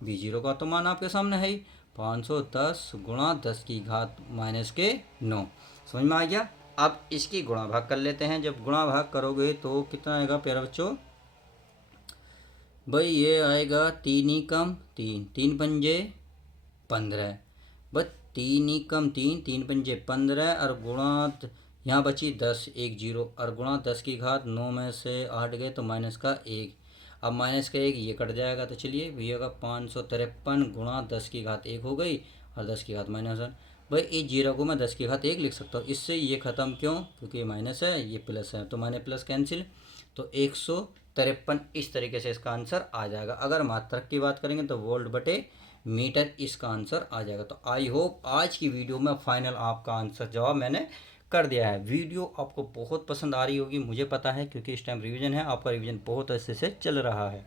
B0 का तो मान आपके सामने है ही, 510 गुणा 10 की घात -9। समझ में आ गया। अब इसकी गुणा भाग कर लेते हैं। जब गुणा भाग करोगे तो कितना आएगा प्यारे बच्चों, भाई ये आएगा 3 ही कम 3, 3 पंजे 15, बस 3 ही कम 3, 3 पंजे 15 और गुणा यहाँ बची 10, 1 0 और गुणा 10 की घात 9 में से 8 गए तो माइनस का 1। अब माइनस का 1 ये कट जाएगा, तो चलिए भैया का 553 गुणा 10 की घात 1 हो गई और 10 की घात -1। भाई इस 0 को मैं 10 की घात 1 लिख सकता हूँ। इससे ये ख़त्म क्यों, क्योंकि ये माइनस है ये प्लस है, तो माइनस प्लस कैंसिल, तो 153 इस तरीके से इसका आंसर आ जाएगा। अगर मात्रक की बात करेंगे तो वोल्ट बटे मीटर इसका आंसर आ जाएगा। तो आई होप आज की वीडियो में फाइनल आपका आंसर जवाब मैंने कर दिया है। वीडियो आपको बहुत पसंद आ रही होगी, मुझे पता है, क्योंकि इस टाइम रिवीजन है, आपका रिवीजन बहुत अच्छे से चल रहा है।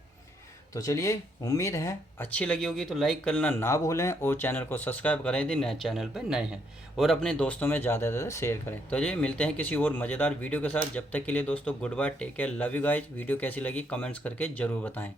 तो चलिए उम्मीद है अच्छी लगी होगी, तो लाइक करना ना भूलें और चैनल को सब्सक्राइब करें यदि नए चैनल पर नए हैं, और अपने दोस्तों में ज़्यादा से ज़्यादा शेयर करें। तो ये मिलते हैं किसी और मज़ेदार वीडियो के साथ। जब तक के लिए दोस्तों good bye, take care, love you guys. Video कैसी लगी कमेंट्स करके ज़रूर बताएं।